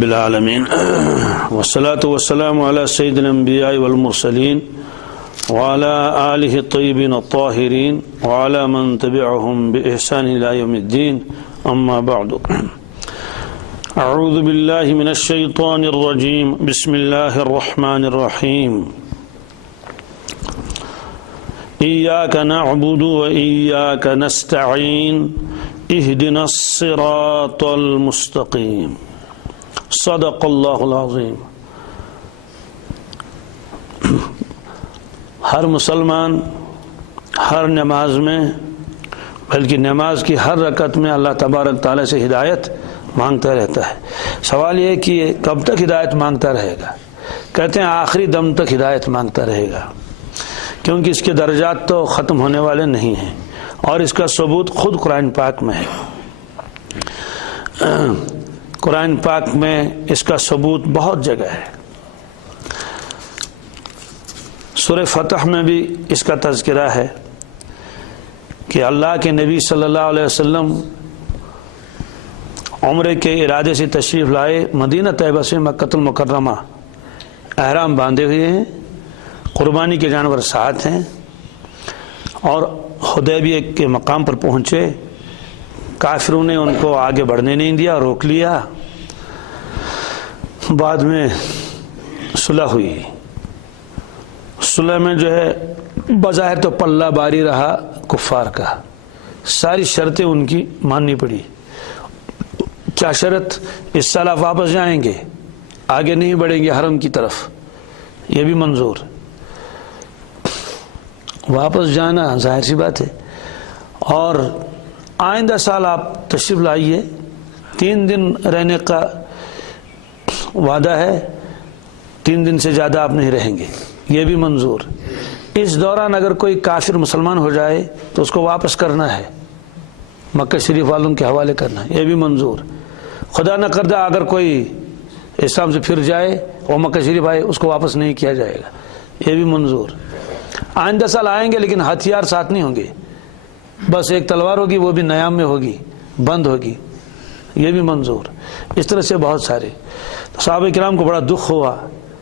بالعالمین والصلاة والسلام على سید الانبیاء والمرسلین وعلى آلہ الطیبین الطاہرین وعلى من تبعهم بإحسان إلى يوم الدین اما بعد اعوذ باللہ من الشیطان الرجیم بسم اللہ الرحمن الرحیم ایاک نعبد و ایاک نستعین اہدنا الصراط المستقیم صدق اللہ العظیم۔ ہر مسلمان ہر نماز میں بلکہ نماز کی ہر رکعت میں اللہ تبارک تعالیٰ سے ہدایت مانگتا رہتا ہے۔ سوال یہ ہے کہ یہ کب تک ہدایت مانگتا رہے گا؟ کہتے ہیں آخری دم تک ہدایت مانگتا رہے گا، کیونکہ اس کے درجات تو ختم ہونے والے نہیں ہیں، اور اس کا ثبوت خود قرآن پاک میں ہے۔ قرآن پاک میں اس کا ثبوت بہت جگہ ہے۔ سورہ فتح میں بھی اس کا تذکرہ ہے کہ اللہ کے نبی صلی اللہ علیہ وسلم عمرے کے ارادے سے تشریف لائے، مدینہ طیبہ سے مکہ المکرمہ احرام باندھے ہوئے ہیں، قربانی کے جانور ساتھ ہیں، اور حدیبیہ کے مقام پر پہنچے۔ کافروں نے ان کو آگے بڑھنے نہیں دیا، روک لیا۔ بعد میں صلح ہوئی۔ صلح میں جو ہے بظاہر تو پلہ باری رہا کفار کا، ساری شرطیں ان کی ماننی پڑی۔ کیا شرط؟ اس سال آپ واپس جائیں گے، آگے نہیں بڑھیں گے حرم کی طرف، یہ بھی منظور۔ واپس جانا ظاہر سی بات ہے، اور آئندہ سال آپ تشریف لائیے، 3 دن رہنے کا وعدہ ہے، 3 دن سے زیادہ آپ نہیں رہیں گے، یہ بھی منظور۔ اس دوران اگر کوئی کافر مسلمان ہو جائے تو اس کو واپس کرنا ہے، مکہ شریف والوں کے حوالے کرنا ہے، یہ بھی منظور۔ خدا نہ کردہ اگر کوئی اسلام سے پھر جائے اور مکہ شریف آئے، اس کو واپس نہیں کیا جائے گا، یہ بھی منظور۔ آئندہ سال آئیں گے لیکن ہتھیار ساتھ نہیں ہوں گے، بس ایک تلوار ہوگی، وہ بھی نیام میں ہوگی، بند ہوگی، یہ بھی منظور۔ اس طرح سے بہت سارے صحابہ کرام کو بڑا دکھ ہوا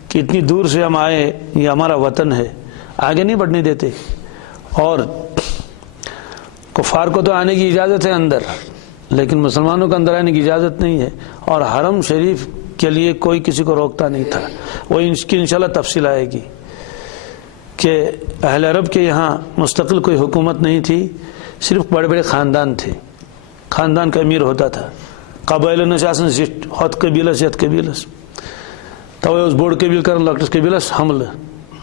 کہ اتنی دور سے ہم آئے، یہ ہمارا وطن ہے، آگے نہیں بڑھنے دیتے، اور کفار کو تو آنے کی اجازت ہے اندر، لیکن مسلمانوں کو اندر آنے کی اجازت نہیں ہے، اور حرم شریف کے لیے کوئی کسی کو روکتا نہیں تھا۔ وہ اس کی انشاءاللہ تفصیل آئے گی کہ اہل عرب کے یہاں مستقل کوئی حکومت نہیں تھی، صرف بڑے بڑے خاندان تھے، خاندان کا امیر ہوتا تھا۔ قبائل نشاسن زٹ ہت قبیلس یت قبیلس توے اس بوڑ قبیل کر لکٹس قبیلس حملہ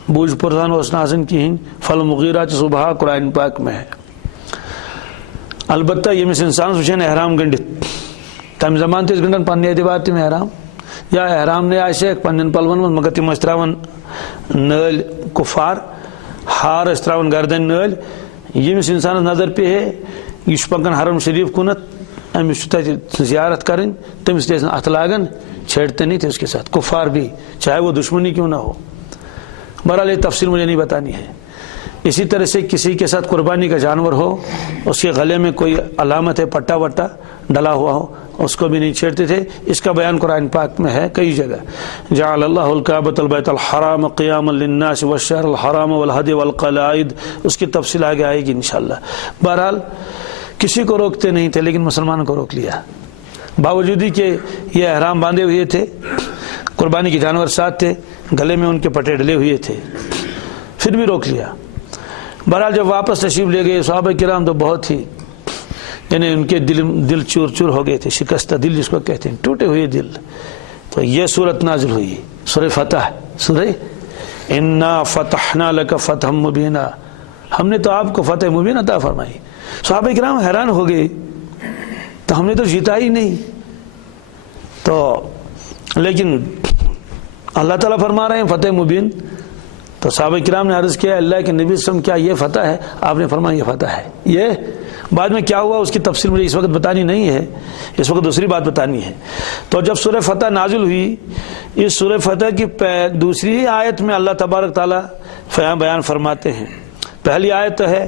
بوجھ پرسان اس ناسن کہین فل مغیرات صبح قرآن پاک میں ہے۔ البتہ یمس انسان وچھن احرام گنڈت تم زمان تیس گنڈن پنہ اعتبار تم احرام، یا احرام نے آسے پنن پلون من مگر تم تراون نل کفار، ہار تراون گردن نل، یمس انسان نظر پہ ہے یہ پکن حرم شریف کنت، امس زیارت کریں، تمس اتھ لاگن، چھیڑتے نہیں تھے اس کے ساتھ، کفار بھی، چاہے وہ دشمنی کیوں نہ ہو۔ بہرحال یہ تفصیل مجھے نہیں بتانی ہے۔ اسی طرح سے کسی کے ساتھ قربانی کا جانور ہو، اس کے گلے میں کوئی علامت ہے، پٹا وٹا ڈلا ہوا ہو، اس کو بھی نہیں چھیڑتے تھے۔ اس کا بیان قرآن پاک میں ہے کئی جگہ۔ جعل اللہ الکعبۃ البیت الحرام قیاما للناس والشہر الحرام والہدی والقلائد، اس کی تفصیل آگے آئے گی انشاءاللہ۔ بہرحال کسی کو روکتے نہیں تھے، لیکن مسلمانوں کو روک لیا، باوجود ہی کہ یہ احرام باندھے ہوئے تھے، قربانی کے جانور ساتھ تھے، گلے میں ان کے پٹے ڈلے ہوئے تھے، پھر بھی روک لیا۔ بہرحال جب واپس تشریف لے گئے صحابہ کرام تو بہت ہی، یعنی ان کے دل چور چور ہو گئے تھے، شکستہ دل جس کو کہتے ہیں، ٹوٹے ہوئے دل۔ تو یہ صورت نازل ہوئی، سورہ فتح، سورہ انا فتحنا لک فتحا مبینا، ہم نے تو آپ کو فتح مبین عطا فرمائی۔ صحابہ کرام حیران ہو گئے، تو ہم نے تو جیتا ہی نہیں، تو لیکن اللہ تعالیٰ فرما رہے ہیں فتح مبین۔ تو صحابہ کرام نے عرض کیا اللہ کے نبی صلی اللہ علیہ وسلم کیا یہ فتح ہے؟ آپ نے فرمایا یہ فتح ہے۔ یہ بعد میں کیا ہوا اس کی تفصیل مجھے اس وقت بتانی نہیں ہے، اس وقت دوسری بات بتانی ہے۔ تو جب سورہ فتح نازل ہوئی، اس سورہ فتح کی دوسری آیت میں اللہ تبارک تعالیٰ بیان فرماتے ہیں۔ پہلی آیت ہے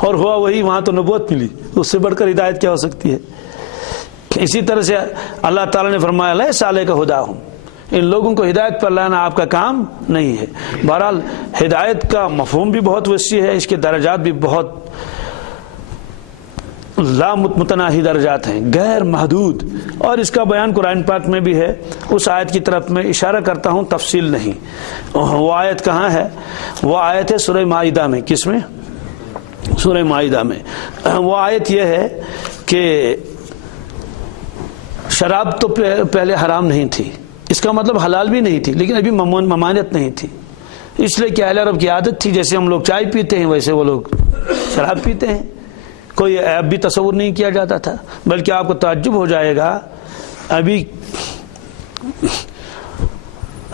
اور ہوا وہی، وہاں تو نبوت ملی، اس سے بڑھ کر ہدایت کیا ہو سکتی ہے؟ اسی طرح سے اللہ تعالیٰ نے فرمایا لیس علیک ہداہم، ان لوگوں کو ہدایت پر لانا آپ کا کام نہیں ہے۔ بہرحال ہدایت کا مفہوم بھی بہت وسیع ہے، اس کے درجات بھی بہت متناہی درجات ہیں، غیر محدود، اور اس کا بیان قرآن پاک میں بھی ہے۔ اس آیت کی طرف میں اشارہ کرتا ہوں، تفصیل نہیں۔ وہ آیت کہاں ہے؟ وہ آیت ہے سورہ مائدہ میں۔ کس میں؟ سورہ مائدہ میں۔ وہ آیت یہ ہے کہ شراب تو پہلے حرام نہیں تھی، اس کا مطلب حلال بھی نہیں تھی، لیکن ابھی ممانعت نہیں تھی، اس لیے کہ اہل عرب کی عادت تھی، جیسے ہم لوگ چائے پیتے ہیں ویسے وہ لوگ شراب پیتے ہیں، کوئی عیب بھی تصور نہیں کیا جاتا تھا۔ بلکہ آپ کو تعجب ہو جائے گا، ابھی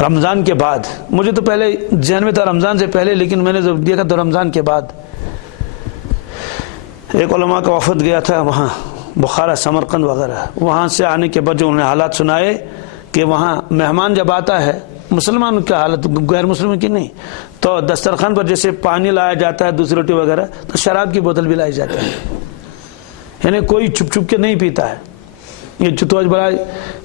رمضان کے بعد، مجھے تو پہلے ذہن میں تھا رمضان سے پہلے، لیکن میں نے جب دیکھا تو رمضان کے بعد، ایک علماء کا وفد گیا تھا وہاں بخارا، سمرقند وغیرہ، وہاں سے آنے کے بعد جو انہیں حالات سنائے کہ وہاں مہمان جب آتا ہے، مسلمان کی حالت، غیر مسلم کی نہیں، تو دسترخوان پر جیسے پانی لایا جاتا ہے، دوسری روٹی وغیرہ، تو شراب کی بوتل بھی لائی جاتی ہے، یعنی کوئی چھپ چھپ کے نہیں پیتا ہے۔ یہ توج بڑا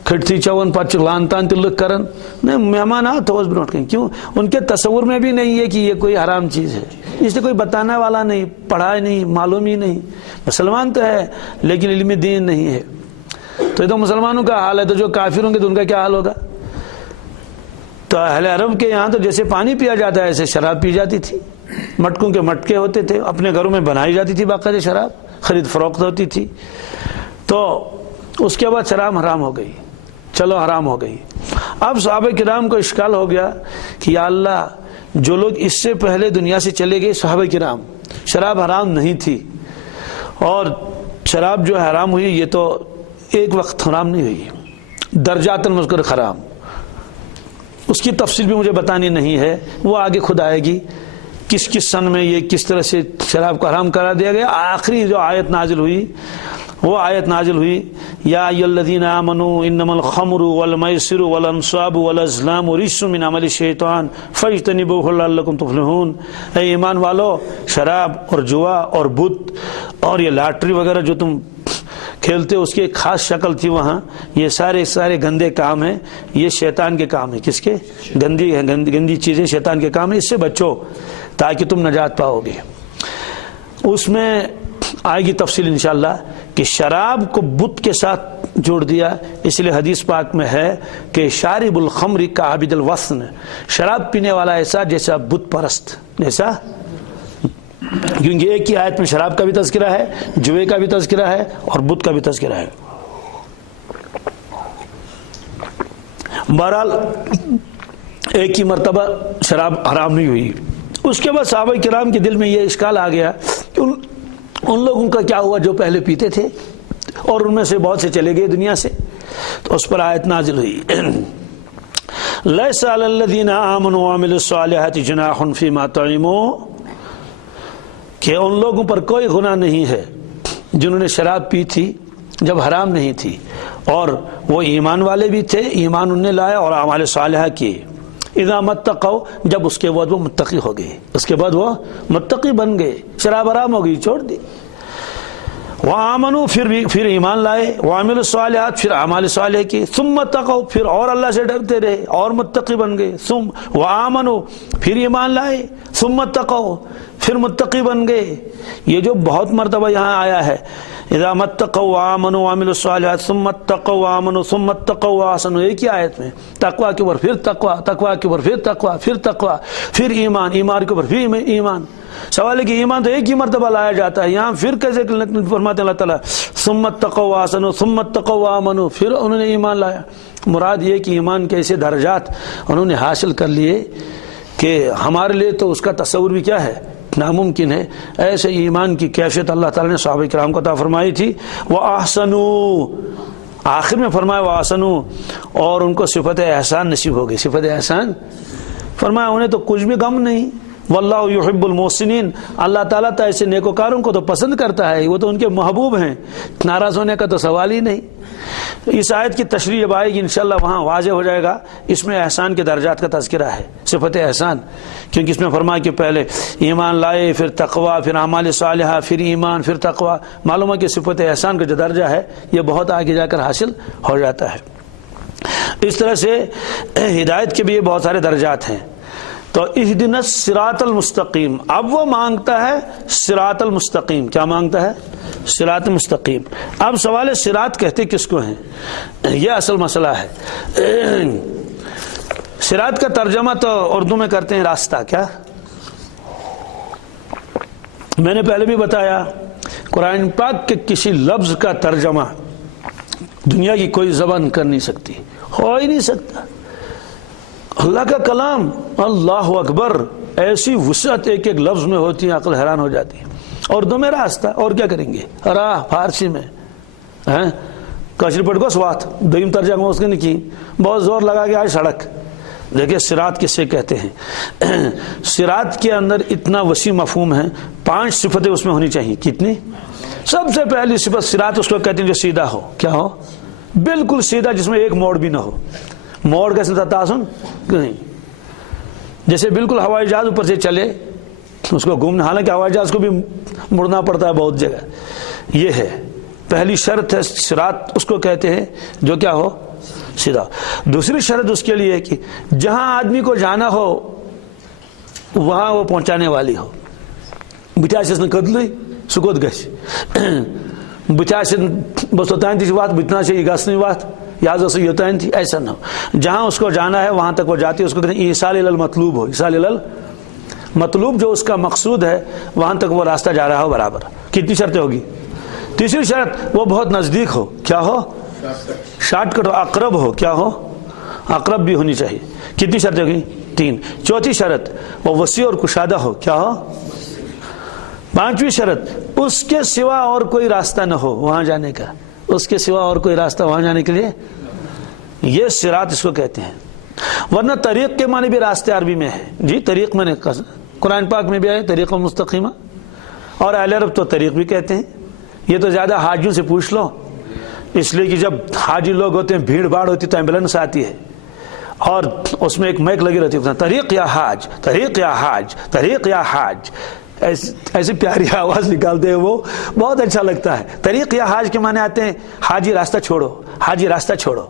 کھٹتی چون پچ لان تان تلک کرن، نہیں، مہمان آ تو برونٹ کہیں، کیوں؟ ان کے تصور میں بھی نہیں ہے کہ یہ کوئی حرام چیز ہے، اس سے کوئی بتانے والا نہیں، پڑھا نہیں، معلوم ہی نہیں، مسلمان تو ہے لیکن علم دین نہیں ہے۔ تو یہ تو مسلمانوں کا حال ہے، تو جو کافر ہوں گے تو ان کا کیا حال ہوگا؟ تو اہل عرب کے یہاں تو جیسے پانی پیا جاتا ہے ایسے شراب پی جاتی تھی، مٹکوں کے مٹکے ہوتے تھے، اپنے گھروں میں بنائی جاتی تھی، باقاعدہ شراب خرید فروخت ہوتی تھی۔ تو اس کے بعد شراب حرام ہو گئی، چلو حرام ہو گئی۔ اب صحابہ کرام کو اشکال ہو گیا کہ یا اللہ، جو لوگ اس سے پہلے دنیا سے چلے گئے صحابہ کرام، شراب حرام نہیں تھی، اور شراب جو حرام ہوئی یہ تو ایک وقت حرام نہیں ہوئی، درجات مذکر حرام، اس کی تفصیل بھی مجھے بتانی نہیں ہے، وہ آگے خود آئے گی، کس کس سن میں یہ کس طرح سے شراب کو حرام کرا دیا گیا۔ آخری جو آیت نازل ہوئی وہ آیت نازل ہوئی یا ایھا الذین آمنوا انما الخمر والمیسر والانصاب والازلام رجس من عمل الشیطان فاجتنبوہ لعلکم تفلحون، اے ایمان والو، شراب اور جوا اور بت اور یہ لاٹری وغیرہ جو تم کھیلتے ہو، اس کی ایک خاص شکل تھی وہاں، یہ سارے گندے کام ہیں، یہ شیطان کے کام ہیں۔ کس کے؟ گندی چیزیں شیطان کے کام ہیں، اس سے بچو تاکہ تم نجات پاؤ گے۔ اس میں آئے گی تفصیل انشاءاللہ کہ شراب کو بت کے ساتھ جوڑ دیا، اس لیے حدیث پاک میں ہے کہ شارب الخمر کا عابد الوثن، شراب پینے والا ایسا جیسا بت پرست، جیسا، کیونکہ ایک ہی آیت میں شراب کا بھی تذکرہ ہے، جوے کا بھی تذکرہ ہے اور بت کا بھی تذکرہ ہے۔ بہرحال ایک ہی مرتبہ شراب حرام نہیں ہوئی۔ اس کے بعد صحابہ کرام کے دل میں یہ اشکال آ گیا کہ ان لوگوں کا کیا ہوا جو پہلے پیتے تھے اور ان میں سے بہت سے چلے گئے دنیا سے، تو اس پر آیت نازل ہوئی لیس علی الذین آمنوا وعملوا الصالحات جناح فیما طعموا، کہ ان لوگوں پر کوئی گناہ نہیں ہے جنہوں نے شراب پی تھی جب حرام نہیں تھی، اور وہ ایمان والے بھی تھے، ایمان انہیں لایا اور اعمال صالحہ کیے، اذا متقوا، جب اس کے بعد وہ متقی ہو گئے، اس کے بعد وہ متقی بن گئے، شراب حرام ہو گئی چھوڑ دی، وآمنوا، پھر ایمان لائے، وعملوا الصالحات، پھر اعمال صالح کی، ثم اتقوا، پھر اور اللہ سے ڈرتے رہے اور متقی بن گئے، ثم وآمنوا، پھر ایمان لائے، ثم اتقوا، پھر متقی بن گئے۔ یہ جو بہت مرتبہ یہاں آیا ہے اذا متقوا وآمنوا وعملوا الصالحات ثم اتقوا وآمنوا ثم اتقوا واحسنوا، ایک ہی آیت میں تقوی کے اوپر پھر تقوی، تقوی کے اوپر پھر تقوی، پھر تقوی، پھر ایمان، ایمان کے اوپر پھر ایمان۔ سوال ہے کہ ایمان تو ایک ہی مرتبہ لایا جاتا ہے، یہاں پھر کیسے فرماتے ہیں اللہ تعالیٰ ثم اتقوا واحسنوا ثم اتقوا وآمنوا، پھر انہوں نے ایمان لایا۔ مراد یہ کہ ایمان کے ایسے درجات انہوں نے حاصل کر لیے کہ ہمارے لیے تو اس کا تصور بھی کیا ہے، ناممکن ہے۔ ایسے ایمان کی کیفیت اللہ تعالیٰ نے صحابہ کرام کو عطا فرمائی تھی۔ وَأَحْسَنُوا، آخر میں فرمایا وَأَحْسَنُوا، اور ان کو صفت احسان نصیب ہو گئی۔ صفت احسان فرمایا انہیں تو کچھ بھی غم نہیں، واللہ یحب المحسنین، اللہ تعالیٰ تو ایسے نیکوکاروں کو تو پسند کرتا ہے، وہ تو ان کے محبوب ہیں، ناراض ہونے کا تو سوال ہی نہیں۔ اس آیت کی تشریح جب آئے گی انشاءاللہ وہاں واضح ہو جائے گا اس میں احسان کے درجات کا تذکرہ ہے، صفت احسان، کیونکہ اس میں فرمایا کہ پہلے ایمان لائے، پھر تقوی، پھر اعمال صالحہ، پھر ایمان، پھر تقوی۔ معلوم ہے کہ صفت احسان کا جو درجہ ہے یہ بہت آگے جا کر حاصل ہو جاتا ہے۔ اس طرح سے ہدایت کے بھی بہت سارے درجات ہیں۔ تو اہدنا الصراط المستقیم، اب وہ مانگتا ہے صراط المستقیم، کیا مانگتا ہے؟ صراط مستقیم۔ اب سوال صراط کہتے کس کو ہیں، یہ اصل مسئلہ ہے۔ صراط کا ترجمہ تو اردو میں کرتے ہیں راستہ، کیا؟ میں نے پہلے بھی بتایا قرآن پاک کے کسی لفظ کا ترجمہ دنیا کی کوئی زبان کر نہیں سکتی، ہو ہی نہیں سکتا۔ اللہ کا کلام، اللہ اکبر، ایسی وسعت ایک ایک لفظ میں ہوتی ہے، عقل حیران ہو جاتی ہے۔ اردو میں راستہ، اور کیا کریں گے؟ راہ فارسی میں کاشر پٹ کو سوات دویم ترجمہ اس نے کی، بہت زور لگا کے آج سڑک۔ دیکھیں صراط کسے کہتے ہیں؟ صراط کے اندر اتنا وسیع مفہوم ہے، 5 صفتیں اس میں ہونی چاہیے۔ کتنی؟ سب سے پہلی صفت صراط اس کو کہتے ہیں جو سیدھا ہو، کیا ہو؟ بالکل سیدھا، جس میں ایک موڑ بھی نہ ہو۔ موڑ کیسے تعصن نہیں، جیسے بالکل ہوائی جہاز اوپر سے چلے اس کو گھومنا، حالانکہ ہوائی جہاز کو بھی مڑنا پڑتا ہے بہت جگہ۔ یہ ہے پہلی شرط ہے، صراط اس کو کہتے ہیں جو کیا ہو؟ سیدھا۔ دوسری شرط اس کے لیے کہ جہاں آدمی کو جانا ہو وہاں وہ پہنچانے والی ہو۔ بچاس نے کدلئی سکوت گش بچاس بس اوتان تھی بات بتنا سے یہ گھس نہیں بات یاد سے یوتان تھی، ایسا نہ ہو۔ جہاں اس کو جانا ہے وہاں تک وہ جاتی ہے، اس کو کہتے ہیں ایصال الی المطلوب ہو۔ ایصال الی المطلوب جو اس کا مقصود ہے وہاں تک وہ راستہ جا رہا ہو برابر۔ کتنی شرطیں ہوگی؟ تیسری شرط وہ بہت نزدیک ہو، کیا ہو؟ شارٹ کٹ ہو، اقرب ہو، کیا ہو؟ اقرب بھی ہونی چاہیے۔ کتنی شرطیں ہوگی؟ 3۔ چوتھی شرط وہ وسیع اور کشادہ ہو، کیا ہو؟ 5ویں شرط اس کے سوا اور کوئی راستہ نہ ہو وہاں جانے کا، اس کے سوا اور کوئی راستہ وہاں جانے کے لیے، یہ صراط اس کو کہتے ہیں۔ ورنہ طریق کے معنی بھی راستے عربی میں ہے جی، طریق میں نے قرآن پاک میں بھی آئے طریق المستقیمہ، اور اہل عرب تو طریق بھی کہتے ہیں۔ یہ تو زیادہ حاجیوں سے پوچھ لو، اس لیے کہ جب حاجی لوگ ہوتے ہیں بھیڑ بھاڑ ہوتی تو ایمبولینس آتی ہے اور اس میں ایک مائک لگی رہتی ہے، طریق یا حاج، طریق یا حاج، طریق یا حاج، ایسی پیاری آواز نکالتے ہیں، وہ بہت اچھا لگتا ہے۔ طریق یا حاج کے معنی آتے ہیں حاجی راستہ چھوڑو، حاجی راستہ چھوڑو۔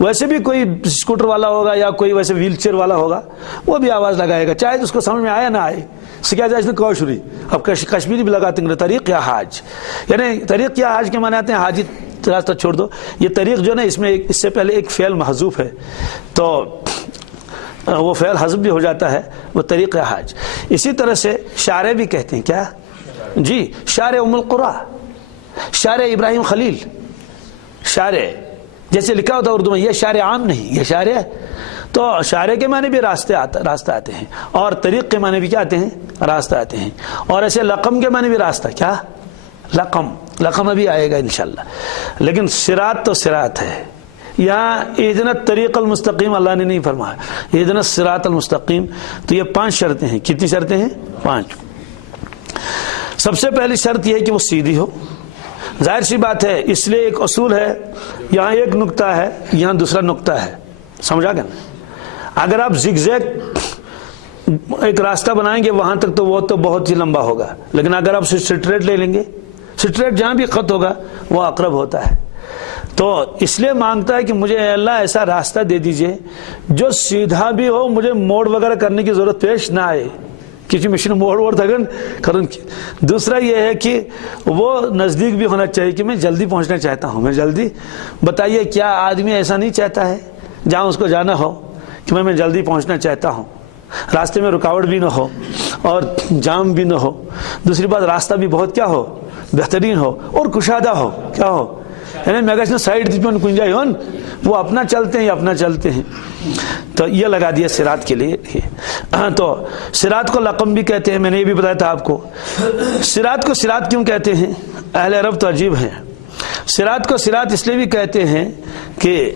ویسے بھی کوئی اسکوٹر والا ہوگا یا کوئی ویسے ویل چیئر والا ہوگا وہ بھی آواز لگائے گا، چاہے اس کو سمجھ میں آیا نہ آئے۔ سکھا جائے اس نے کوشری، اب کشمیری بھی لگاتے ہیں طریق یا حاج، یعنی طریق یا حاج کے معنی آتے ہیں حاجی راستہ چھوڑ دو۔ یہ طریق جو ہے نا اس میں اس سے پہلے ایک فعل محذوف ہے تو وہ فعل حذف بھی ہو جاتا ہے، وہ طریق حاج۔ اسی طرح سے شارع بھی کہتے ہیں، کیا جی؟ شارع ام القریٰ، شارع ابراہیم خلیل، شارع جیسے لکھا ہوتا اردو میں، یہ شارع عام نہیں، یہ شارع۔ تو شارع کے معنی بھی راستہ آتے ہیں، اور طریق کے معنی بھی کیا آتے ہیں؟ راستہ آتے ہیں۔ اور ایسے لقم کے معنی بھی راستہ، کیا؟ لقم ابھی آئے گا انشاءاللہ۔ لیکن صراط تو صراط ہے، یہاں اہدنا الطریق المستقیم اللہ نے نہیں فرمایا، اہدنا الصراط المستقیم۔ تو یہ 5 شرطیں ہیں۔ کتنی شرطیں ہیں؟ 5۔ سب سے پہلی شرط یہ ہے کہ وہ سیدھی ہو۔ ظاہر سی بات ہے، اس لیے ایک اصول ہے، یہاں ایک نقطہ ہے، یہاں دوسرا نقطہ ہے، سمجھا گیا نا؟ اگر آپ زگ زیگ ایک راستہ بنائیں گے وہاں تک تو وہ تو بہت ہی لمبا ہوگا، لیکن اگر آپ اسٹریٹ لے لیں گے، اسٹریٹ جہاں بھی خط ہوگا وہ اقرب ہوتا ہے۔ تو اس لیے مانگتا ہے کہ مجھے اے اللہ ایسا راستہ دے دیجئے جو سیدھا بھی ہو، مجھے موڑ وغیرہ کرنے کی ضرورت پیش نہ آئے، کسی مشین موڑ ووڑ تھگن کرن کی۔ دوسرا یہ ہے کہ وہ نزدیک بھی ہونا چاہیے کہ میں جلدی پہنچنا چاہتا ہوں، میں جلدی۔ بتائیے کیا آدمی ایسا نہیں چاہتا ہے جہاں اس کو جانا ہو کہ میں جلدی پہنچنا چاہتا ہوں، راستے میں رکاوٹ بھی نہ ہو اور جام بھی نہ ہو، دوسری بات راستہ بھی بہت کیا ہو؟ بہترین ہو اور کشادہ ہو، کیا ہو؟ یعنی میگاس نے سائڈ دیپن کنجائی ہون، وہ اپنا چلتے ہیں، اپنا چلتے ہیں۔ تو یہ لگا دیا صراط کے لیے۔ تو صراط کو لقم بھی کہتے ہیں، میں نے یہ بھی بتایا تھا آپ کو۔ صراط کو صراط کیوں کہتے ہیں؟ اہل عرب تو عجیب ہیں۔ صراط کو صراط اس لیے بھی کہتے ہیں کہ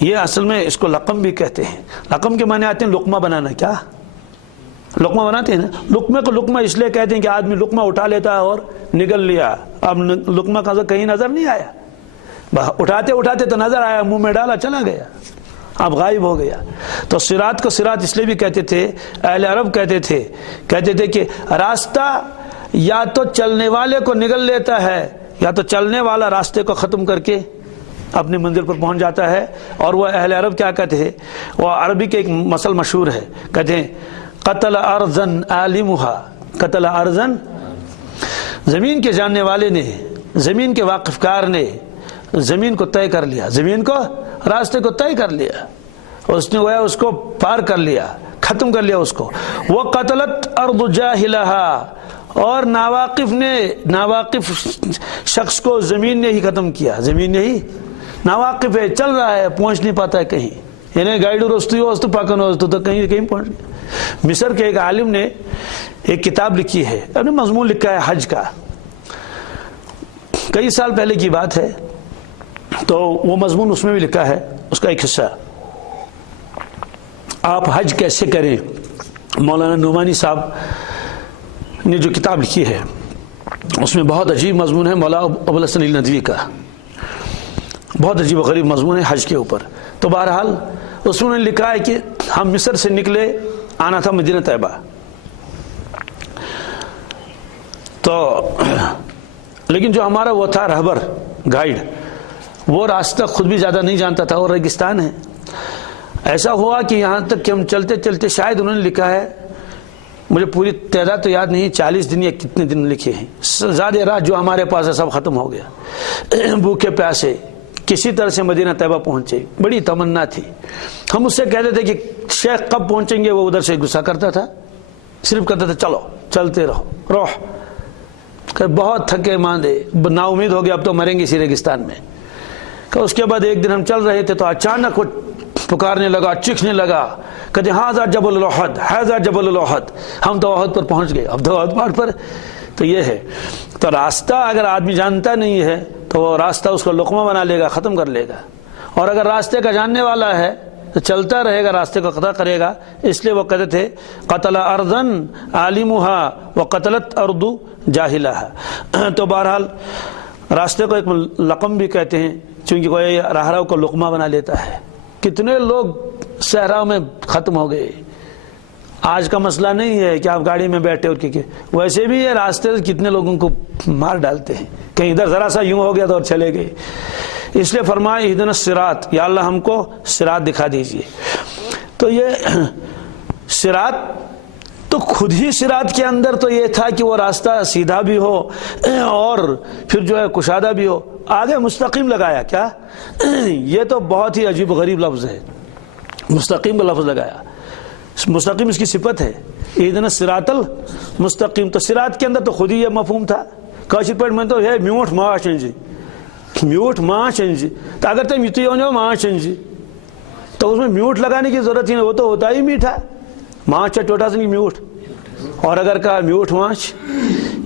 یہ اصل میں اس کو لقم بھی کہتے ہیں۔ لقم کے معنی آتے ہیں لقمہ بنانا، کیا؟ لقمہ بناتے ہیں نا، لقمے کو لقمہ اس لیے کہتے ہیں کہ آدمی لقمہ اٹھا لیتا ہے اور نگل لیا، اب لقمہ کا کہیں نظر نہیں آیا، اٹھاتے اٹھاتے تو نظر آیا، منہ میں ڈالا چلا گیا، اب غائب ہو گیا۔ تو صراط کو صراط اس لیے بھی کہتے تھے، اہل عرب کہتے تھے کہ راستہ یا تو چلنے والے کو نگل لیتا ہے، یا تو چلنے والا راستے کو ختم کر کے اپنی منزل پر پہنچ جاتا ہے۔ اور وہ اہل عرب کیا کہتے ہیں، وہ عربی کے ایک مثل مشہور ہے، کہتے ہیں قتل ارضن عالمها، قتل ارضن، زمین کے جاننے والے نے، زمین کے واقف کار نے زمین کو طے کر لیا، زمین کو، راستے کو طے کر لیا، اس نے گویا اس کو پار کر لیا، ختم کر لیا اس کو۔ وہ قتلت ارض جاہلها، اور ناواقف شخص کو زمین نے ہی ختم کیا، زمین نے ہی، ناواقف ہے، چل رہا ہے، پہنچ نہیں پاتا ہے کہیں، یعنی گائیڈو رستو پاکن وستو تو کہیں پہنچ گیا۔ مصر کے ایک عالم نے ایک کتاب لکھی ہے، اپنے مضمون لکھا ہے حج کا، کئی سال پہلے کی بات ہے، تو وہ مضمون اس میں بھی لکھا ہے، اس کا ایک حصہ، آپ حج کیسے کریں۔ مولانا نعمانی صاحب نے جو کتاب لکھی ہے اس میں بہت عجیب مضمون ہے، مولانا ابوالحسن ندوی کا، بہت عجیب و غریب مضمون ہے حج کے اوپر۔ تو بہرحال اس میں لکھا ہے کہ ہم مصر سے نکلے، آنا تھا مدینہ طیبہ، تو لیکن جو ہمارا وہ تھا رہبر، گائیڈ، وہ راستہ خود بھی زیادہ نہیں جانتا تھا، اور ریگستان ہے۔ ایسا ہوا کہ یہاں تک کہ ہم چلتے چلتے، شاید انہوں نے لکھا ہے، مجھے پوری تعداد تو یاد نہیں، 40 دن یا کتنے دن لکھے ہیں، زیادہ رات جو ہمارے پاس ہے سب ختم ہو گیا، بھوکے پیاسے کسی طرح سے مدینہ طیبہ پہنچے، بڑی تمنا تھی۔ ہم اس سے کہتے تھے کہ شیخ کب پہنچیں گے، وہ ادھر سے غصہ کرتا تھا، صرف کہتا تھا چلو چلتے رہو روح، کہ بہت تھکے ماندے، نا امید ہو گیا اب تو مریں گے اسی ریگستان میں۔ کہ اس کے بعد ایک دن ہم چل رہے تھے تو اچانک وہ پکارنے لگا، چیخنے لگا، کہتے ہاذا جبل الاحد، ہاذا جبل الاحد، ہم تو احد پر پہنچ گئے، اب تو احد پہاڑ پر۔ تو یہ ہے، تو راستہ اگر آدمی جانتا نہیں ہے تو وہ راستہ اس کو لقمہ بنا لے گا، ختم کر لے گا، اور اگر راستے کا جاننے والا ہے تو چلتا رہے گا، راستے کو قطع کرے گا۔ اس لیے وہ کہتے تھے قتل ارضن عالمها وقتلت ارض جاہلها۔ تو بہرحال راستے کو ایک لقم بھی کہتے ہیں، چونکہ کوئی راہ رو کو لقمہ بنا لیتا ہے۔ کتنے لوگ صحرا میں ختم ہو گئے۔ آج کا مسئلہ نہیں ہے کہ آپ گاڑی میں بیٹھے اور کہ ویسے بھی یہ راستے کتنے لوگوں کو مار ڈالتے ہیں، کہیں ادھر ذرا سا یوں ہو گیا تو اور چلے گئے۔ اس لیے فرمایا اہدنا الصراط، یا اللہ ہم کو صراط دکھا دیجئے۔ تو یہ صراط تو خود ہی صراط کے اندر تو یہ تھا کہ وہ راستہ سیدھا بھی ہو اور پھر جو ہے کشادہ بھی ہو، آگے مستقیم لگایا، کیا یہ تو بہت ہی عجیب غریب لفظ ہے، مستقیم کا لفظ لگایا۔ مستقیم اس کی صفت ہے، اہدنا الصراط المستقیم۔ تو صراط کے اندر تو خود ہی یہ مفہوم تھا، کاشر پہ میں تو ہے میوٹ ماش جی، میوٹ ماش جی، تو اگر تم یوتی ہو ماش جی تو اس میں میوٹ لگانے کی ضرورت ہی نہیں، وہ تو ہوتا ہی میٹھا، ماش چٹوٹا سے نہیں میوٹ۔ اور اگر کہا میوٹ ماش،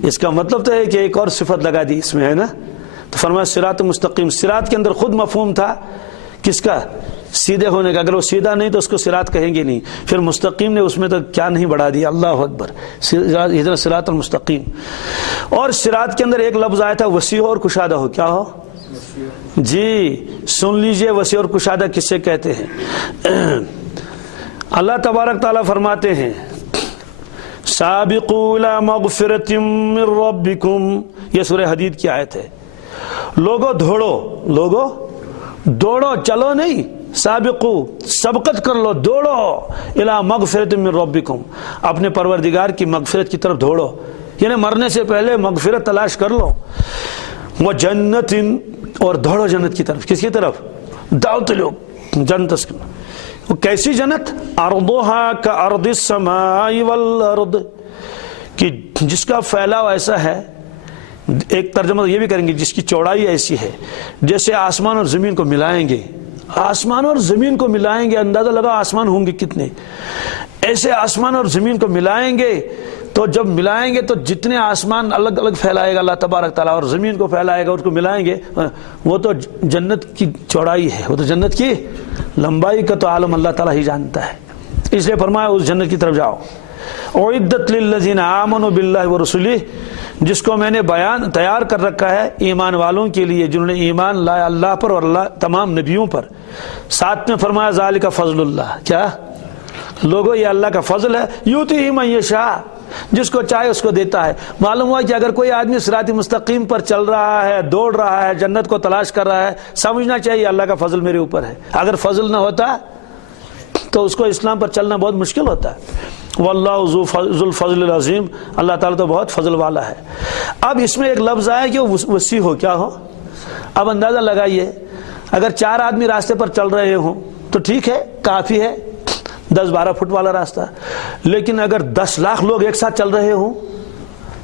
اس کا مطلب تو ہے کہ ایک اور صفت لگا دی اس میں، ہے نا۔ تو فرمایا صراط مستقیم، صراط کے اندر خود مفہوم تھا کس کا، سیدھے ہونے کا۔ اگر وہ سیدھا نہیں تو اس کو صراط کہیں گے نہیں، پھر مستقیم نے اس میں تو کیا نہیں بڑھا دیا، اللہ اکبر، اہدنا صراط المستقیم۔ اور صراط کے اندر ایک لفظ آیا تھا وسیع اور کشادہ ہو، کیا ہو جی، سن لیجئے وسیع اور کشادہ کس سے کہتے ہیں۔ اللہ تبارک تعالیٰ فرماتے ہیں سابقوا الی مغفرۃ من ربکم، یہ سورہ حدید کی آیت ہے۔ لوگو دوڑو، چلو نہیں، سابقو سبقت کر لو، دوڑو، الی مغفرۃ من ربکم، اپنے پروردگار کی مغفرت کی طرف دوڑو، یعنی مرنے سے پہلے مغفرت تلاش کر لو۔ وہ جنت، اور دوڑو جنت کی طرف، کس کی طرف، دعوت لو جنت۔ وہ کیسی جنت، ارضھا کارض السماء والارض، کہ جس کا پھیلاؤ ایسا ہے، ایک ترجمہ یہ بھی کریں گے جس کی چوڑائی ایسی ہے جیسے آسمان اور زمین کو ملائیں گے، آسمان اور زمین کو ملائیں گے، اندازہ لگا آسمان ہوں گے کتنے، ایسے آسمان اور زمین کو ملائیں گے، تو جب ملائیں گے تو جتنے آسمان الگ الگ پھیلائے گا اللہ تبارک تعالیٰ اور زمین کو پھیلائے گا، اس کو ملائیں گے، وہ تو جنت کی چوڑائی ہے، وہ تو جنت کی لمبائی کا تو عالم اللہ تعالیٰ ہی جانتا ہے۔ اس لیے فرمایا اس جنت کی طرف جاؤ۔ اعدت للذین آمنوا باللہ ورسولہ، جس کو میں نے تیار کر رکھا ہے ایمان والوں کے لیے جنہوں نے ایمان لایا اللہ پر اور اللہ تمام نبیوں پر۔ ساتھ میں فرمایا ذالک فضل اللہ، کیا لوگوں یہ اللہ کا فضل ہے، یؤتیہ من یشاء، جس کو چاہے اس کو دیتا ہے۔ معلوم ہوا کہ اگر کوئی آدمی صراط مستقیم پر چل رہا ہے، دوڑ رہا ہے، جنت کو تلاش کر رہا ہے، سمجھنا چاہیے اللہ کا فضل میرے اوپر ہے۔ اگر فضل نہ ہوتا تو اس کو اسلام پر چلنا بہت مشکل ہوتا ہے۔ واللہ ذو الفضل العظیم، اللہ تعالیٰ تو بہت فضل والا ہے۔ اب اس میں ایک لفظ آیا کہ وسیع ہو، کیا ہو؟ اب اندازہ لگائیے، اگر 4 آدمی راستے پر چل رہے ہوں تو ٹھیک ہے، کافی ہے، 10-12 فٹ والا راستہ۔ لیکن اگر 10 لاکھ لوگ ایک ساتھ چل رہے ہوں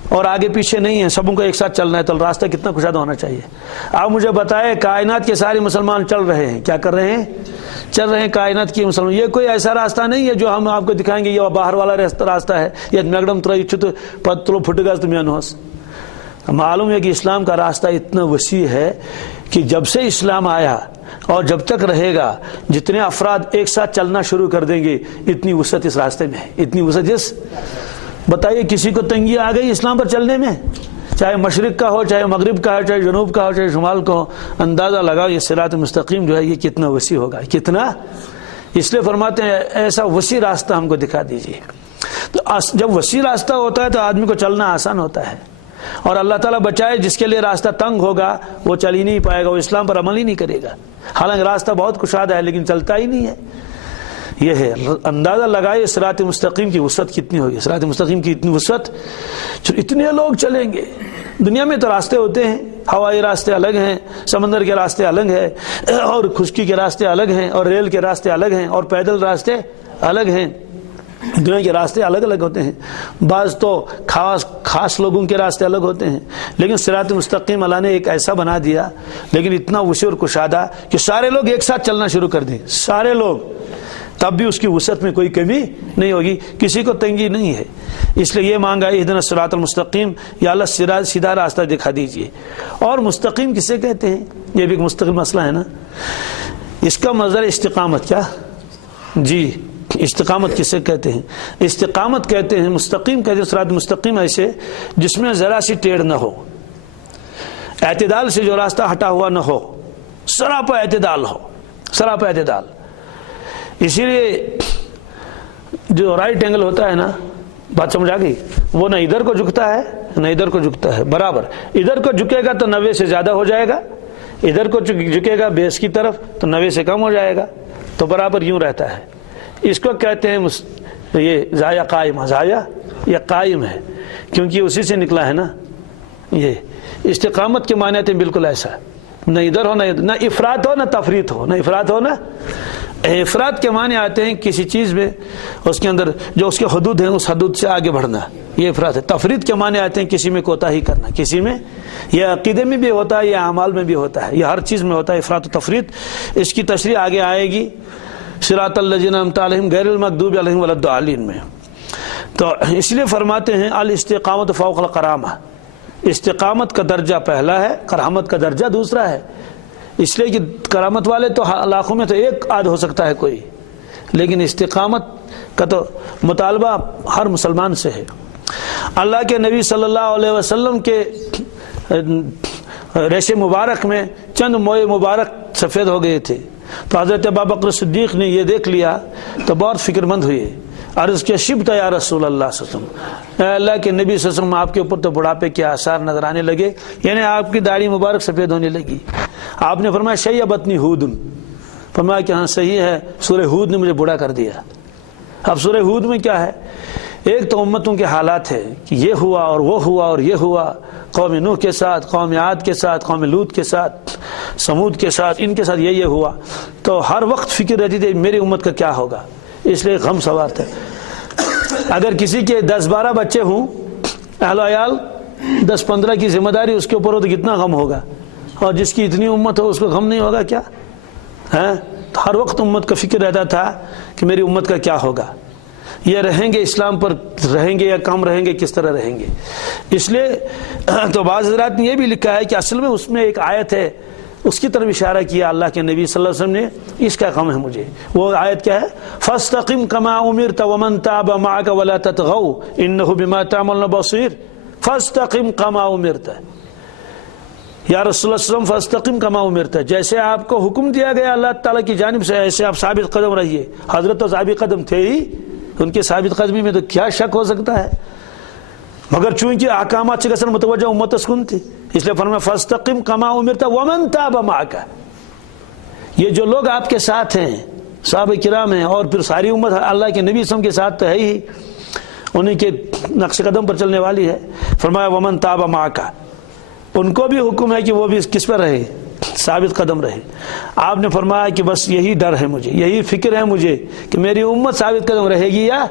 اور آگے پیچھے نہیں ہیں، سبوں کو ایک ساتھ چلنا ہے، تو راستہ کتنا کشادہ ہونا چاہیے؟ آپ مجھے بتائیں، کائنات کے سارے مسلمان چل رہے ہیں، کیا کر رہے ہیں؟ چل رہے ہیں کائنات کی مسلمان۔ یہ کوئی ایسا راستہ نہیں ہے جو ہم آپ کو دکھائیں گے یہ باہر والا راستہ ہے، یہ میگڈم پتلو پھٹ گا تم انوس۔ معلوم ہے کہ اسلام کا راستہ اتنا وسیع ہے کہ جب سے اسلام آیا اور جب تک رہے گا، جتنے افراد ایک ساتھ چلنا شروع کر دیں گے، اتنی وسعت اس راستے میں ہے، اتنی وسعت۔ بتائیے کسی کو تنگی آ گئی اسلام پر چلنے میں؟ چاہے مشرق کا ہو، چاہے مغرب کا ہو، چاہے جنوب کا ہو، چاہے شمال کا ہو، اندازہ لگاؤ یہ صراط مستقیم جو ہے یہ کتنا وسیع ہوگا، کتنا۔ اس لیے فرماتے ہیں ایسا وسیع راستہ ہم کو دکھا دیجیے۔ تو جب وسیع راستہ ہوتا ہے تو آدمی کو چلنا آسان ہوتا ہے، اور اللہ تعالیٰ بچائے جس کے لیے راستہ تنگ ہوگا وہ چل ہی نہیں پائے گا، وہ اسلام پر عمل ہی نہیں کرے گا۔ حالانکہ راستہ بہت کشادہ ہے لیکن چلتا ہی نہیں ہے۔ یہ ہے اندازہ لگائے صراط مستقیم کی وسعت کتنی ہوگی۔ صراط مستقیم کی اتنی وسعت، اتنے لوگ چلیں گے۔ دنیا میں تو راستے ہوتے ہیں، ہوائی راستے الگ ہیں، سمندر کے راستے الگ ہیں، اور خشکی کے راستے الگ ہیں، اور ریل کے راستے الگ ہیں، اور پیدل راستے الگ ہیں۔ دنیا کے راستے الگ الگ ہوتے ہیں، بعض تو خاص لوگوں کے راستے الگ ہوتے ہیں، لیکن صراط مستقیم اللہ نے ایک ایسا بنا دیا، لیکن اتنا وسیع اور کشادہ کہ سارے لوگ ایک ساتھ چلنا شروع کر دیں، سارے لوگ، تب بھی اس کی وسعت میں کوئی کمی نہیں ہوگی، کسی کو تنگی نہیں ہے۔ اس لیے یہ مانگا اہدنا الصراط المستقیم، یا اللہ سیدھا راستہ دکھا دیجئے۔ اور مستقیم کسے کہتے ہیں؟ یہ بھی ایک مستقل مسئلہ ہے نا۔ اس کا مظہر استقامت، کیا جی استقامت کسے کہتے ہیں؟ استقامت کہتے ہیں، مستقیم کہتے ہیں صراط مستقیم ایسے جس میں ذرا سی ٹیڑھ نہ ہو، اعتدال سے جو راستہ ہٹا ہوا نہ ہو، سراپا اعتدال ہو، سراپا اعتدال۔ اسی لیے جو رائٹ اینگل ہوتا ہے نا، بات سمجھ آ گئی، وہ نہ ادھر کو جھکتا ہے نہ ادھر کو جھکتا ہے، برابر۔ ادھر کو جھکے گا تو 90 سے زیادہ ہو جائے گا، ادھر کو جھکے گا بیس کی طرف تو 90 سے کم ہو جائے گا، تو برابر یوں رہتا ہے۔ اس کو کہتے ہیں یہ زایا قائم، زایا یہ قائم ہے کیونکہ اسی سے نکلا ہے نا۔ یہ استقامت کے معنی آتے ہیں بالکل ایسا، نہ ادھر ہو نہ افراط ہو نہ تفریط ہو، نہ افراط ہو نہ۔ افراط کے معنی آتے ہیں کسی چیز میں اس کے اندر جو اس کے حدود ہیں اس حدود سے آگے بڑھنا، یہ افراط ہے۔ تفریط کے معنی آتے ہیں کسی میں کوتاہی کرنا، کسی میں، یہ عقیدے میں بھی ہوتا ہے، یہ اعمال میں بھی ہوتا ہے، یہ ہر چیز میں ہوتا ہے افراط و تفریط۔ اس کی تشریح آگے آئے گی صراط الذین انعمت علیہم غیر المغضوب علیہم ولا الضالین میں۔ تو اس لیے فرماتے ہیں الاستقامت فوق الکرامہ، استقامت کا درجہ پہلا ہے، کرامت کا درجہ دوسرا ہے۔ اس لیے کہ کرامت والے تو لاکھوں میں تو ایک آدھ ہو سکتا ہے کوئی، لیکن استقامت کا تو مطالبہ ہر مسلمان سے ہے۔ اللہ کے نبی صلی اللہ علیہ وسلم کے ریشے مبارک میں چند موئے مبارک سفید ہو گئے تھے، تو حضرت ابوبکر صدیق نے یہ دیکھ لیا تو بہت فکر مند ہوئے، عرض کیا شبت یا رسول اللہ صلی اللہ علیہ وسلم، اے اللہ کے نبی صلی اللہ علیہ وسلم آپ کے اوپر تو بڑھاپے کے آثار نظر آنے لگے، یعنی آپ کی داڑھی مبارک سفید ہونے لگی۔ آپ نے فرمایا شیبتنی ہود، فرمایا کہ ہاں صحیح ہے، سورہ ہود نے مجھے بوڑھا کر دیا۔ اب سورہ ہود میں کیا ہے؟ ایک تو امتوں کے حالات ہے کہ یہ ہوا اور وہ ہوا اور یہ ہوا، قوم نوح کے ساتھ، قوم عاد کے ساتھ، قوم لوط کے ساتھ، سمود کے ساتھ، ان کے ساتھ یہ ہوا، تو ہر وقت فکر رہتی تھی میری امت کا کیا ہوگا، اس لیے غم سوار تھا۔ اگر کسی کے 10-12 بچے ہوں، اہل و عیال 10-15 کی ذمہ داری اس کے اوپر ہو تو کتنا غم ہوگا، اور جس کی اتنی امت ہو اس کو غم نہیں ہوگا کیا ہے؟ ہر وقت امت کا فکر رہتا تھا کہ میری امت کا کیا ہوگا، یہ رہیں گے اسلام پر رہیں گے یا کم رہیں گے، کس طرح رہیں گے۔ اس لیے تو بعض حضرات نے یہ بھی لکھا ہے کہ اصل میں اس میں ایک آیت ہے، اس کی طرف اشارہ کیا اللہ کے نبی صلی اللہ علیہ وسلم نے، اس کا غم ہے مجھے۔ وہ آیت کیا ہے؟ فَاسْتَقِمْ كَمَا أُمِرْتَ وَمَنْ تَابَ مَعَكَ وَلَا تَطْغَوْا إِنَّهُ بِمَا تَعْمَلُونَ بَصِيرٌ۔ فاستقم کما امرت، یا رسول اللہ صلی اللہ علیہ وسلم فاستقم کما امرت، جیسے آپ کو حکم دیا گیا اللہ تعالیٰ کی جانب سے ایسے آپ ثابت قدم رہیے۔ حضرت تو ثابت قدم تھے ہی، ان کے ثابت قدمی میں تو کیا شک ہو سکتا ہے، مگر چونکہ احکامات سے متوجہ امت اسکن تھی، اس لیے فرمایا فاستقم کما امرت ومن تاب معک۔ یہ جو لوگ آپ کے ساتھ ہیں، صحابہ کرام ہیں، اور پھر ساری امت اللہ کے نبی صلی اللہ علیہ وسلم کے ساتھ تو ہے ہی، انہیں کے نقش قدم پر چلنے والی ہے۔ فرمایا ومن تاب معک، ان کو بھی حکم ہے کہ وہ بھی کس پر رہے، ثابت قدم رہے۔ آپ نے فرمایا کہ بس یہی ڈر ہے مجھے، یہی فکر ہے مجھے کہ میری امت ثابت قدم رہے گی یا